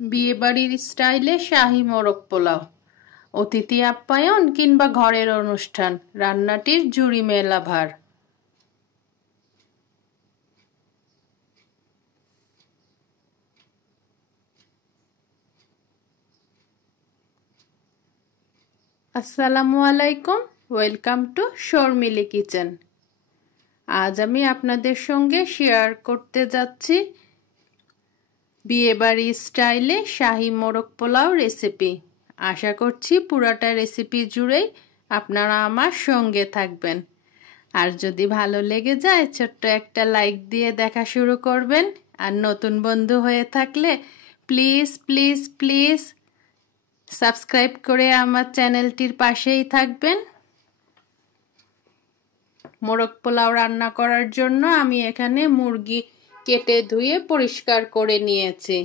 বিয়ে বাড়ির স্টাইলে শাহী মোরগ পোলাও। অতিথি আপ্যায়ন কিংবা ঘরের অনুষ্ঠান, রান্নাটির জুড়ি মেলা ভার। আসসালামু আলাইকুম, ওয়েলকাম টু শর্মিলি কিচেন। আজ আমি আপনাদের সঙ্গে শেয়ার করতে যাচ্ছি বিয়ে বাড়ি স্টাইলে শাহী মোরগ পোলাও রেসিপি। আশা করছি পুরাটা রেসিপি জুড়েই আপনারা আমার সঙ্গে থাকবেন। আর যদি ভালো লেগে যায় ছোট্ট একটা লাইক দিয়ে দেখা শুরু করবেন। আর নতুন বন্ধু হয়ে থাকলে প্লিজ প্লিজ প্লিজ সাবস্ক্রাইব করে আমার চ্যানেলটির পাশেই থাকবেন। মোরগ পোলাও রান্না করার জন্য আমি এখানে মুরগি কেটে ধুয়ে পরিষ্কার করে নিয়েছি।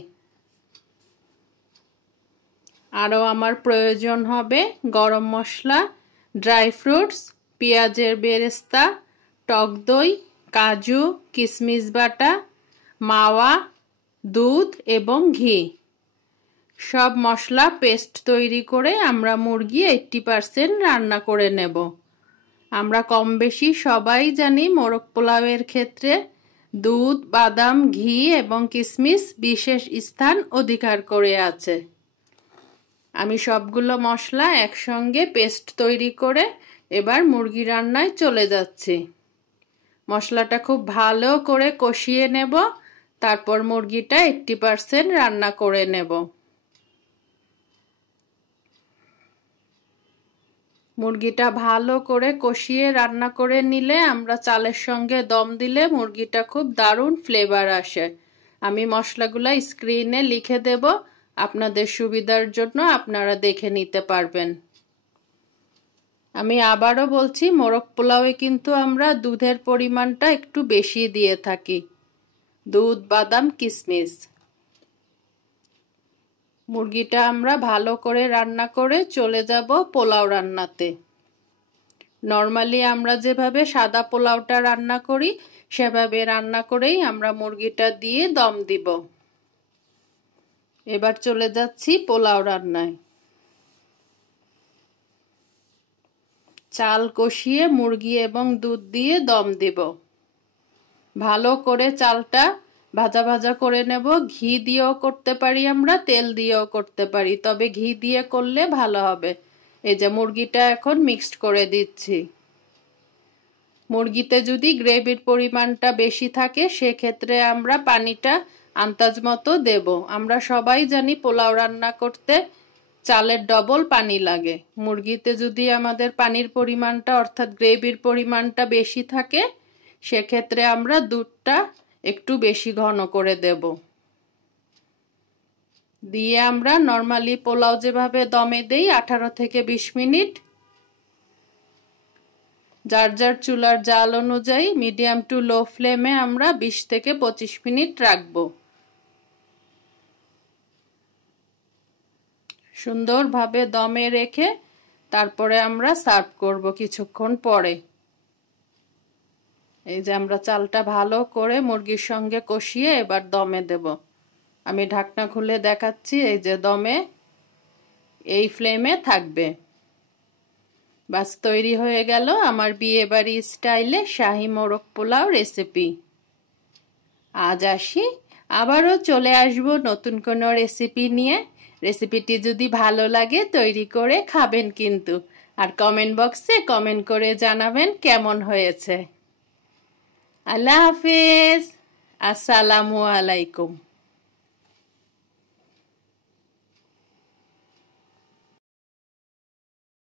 আরও আমার প্রয়োজন হবে গরম মশলা, ড্রাই ফ্রুটস, পেঁয়াজের বেরেস্তা, টক দই, কাজু, কিশমিশ বাটা, মাওয়া, দুধ এবং ঘি। সব মশলা পেস্ট তৈরি করে আমরা মুরগি 80% রান্না করে নেব। আমরা কম বেশি সবাই জানি মোরগ পোলাওয়ের ক্ষেত্রে দুধ, বাদাম, ঘি এবং কিশমিশ বিশেষ স্থান অধিকার করে আছে। আমি সবগুলো মশলা একসঙ্গে পেস্ট তৈরি করে এবার মুরগি রান্নায় চলে যাচ্ছি। মশলাটা খুব ভালো করে কষিয়ে নেব, তারপর মুরগিটা 80% রান্না করে নেব। মুরগিটা ভালো করে কষিয়ে রান্না করে নিলে আমরা চালের সঙ্গে দম দিলে মুরগিটা খুব দারুণ ফ্লেভার আসে। আমি মশলাগুলো স্ক্রিনে লিখে দেব, আপনাদের সুবিধার জন্য আপনারা দেখে নিতে পারবেন। আমি আবারও বলছি, মোরগ পোলাওয়ে কিন্তু আমরা দুধের পরিমাণটা একটু বেশি দিয়ে থাকি। দুধ, বাদাম, কিশমিশ। মুরগিটা আমরা ভালো করে রান্না করে চলে যাব পোলাও রান্নাতে। নর্মালি আমরা যেভাবে সাদা পোলাওটা রান্না করি সেভাবে রান্না করেই আমরা মুরগিটা দিয়ে দম দিব। এবার চলে যাচ্ছি পোলাও রান্নায়। চাল কষিয়ে মুরগি এবং দুধ দিয়ে দম দিব। ভালো করে চালটা ভাজা ভাজা করে নেব। ঘি দিয়েও করতে পারি আমরা, তেল দিয়েও করতে পারি, তবে ঘি দিয়ে করলে ভালো হবে। এই যে মুরগিটা এখন মিক্সড করে দিচ্ছি। মুরগিতে যদি গ্রেভির পরিমাণটা বেশি থাকে সেক্ষেত্রে আমরা পানিটা আন্দাজ মতো দেব। আমরা সবাই জানি পোলাও রান্না করতে চালের ডবল পানি লাগে। মুরগিতে যদি আমাদের পানির পরিমাণটা অর্থাৎ গ্রেভির পরিমাণটা বেশি থাকে সেক্ষেত্রে আমরা দুধটা একটু বেশি ঘন করে দেব। দিয়ে আমরা নর্মালি পোলাও যেভাবে দমে দেই 18 থেকে 20 মিনিট, যার যার চুলার জাল অনুযায়ী মিডিয়াম টু লো ফ্লেমে আমরা 20 থেকে 25 মিনিট রাখবো। সুন্দরভাবে দমে রেখে তারপরে আমরা সার্ভ করব কিছুক্ষণ পরে। এই যে আমরা চালটা ভালো করে মুরগির সঙ্গে কষিয়ে এবার দমে দেব। আমি ঢাকনা খুলে দেখাচ্ছি। এই যে দমে এই ফ্লেমে থাকবে। বাস তৈরি হয়ে গেল আমার বিয়ে বাড়ি স্টাইলে শাহী মোরগ পোলাও রেসিপি। আজ আসি, আবারও চলে আসব নতুন কোনো রেসিপি নিয়ে। রেসিপিটি যদি ভালো লাগে তৈরি করে খাবেন কিন্তু, আর কমেন্ট বক্সে কমেন্ট করে জানাবেন কেমন হয়েছে। আল্লাহ হাফেজ, আসসালামু আলাইকুম।